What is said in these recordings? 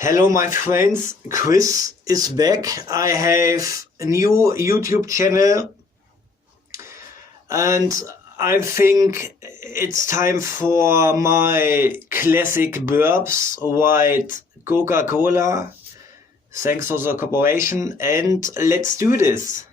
Hello my friends, Chris is back. I have a new YouTube channel and I think it's time for my classic burps, white Coca-Cola. Thanks for the cooperation and let's do this.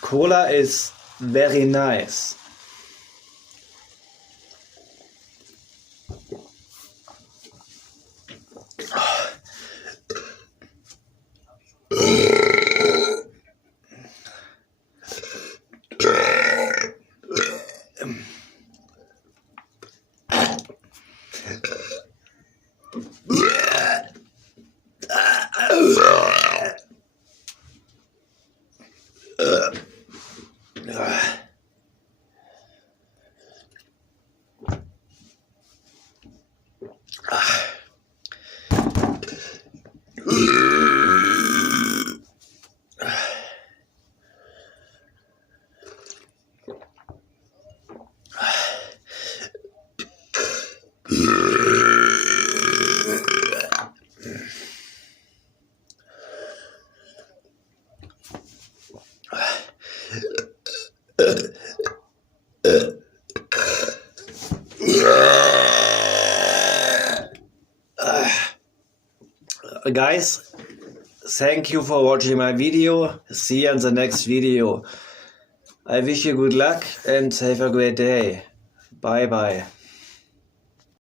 Cola is very nice. Guys, thank you for watching my video. See you in the next video. I wish you good luck and have a great day. Bye bye.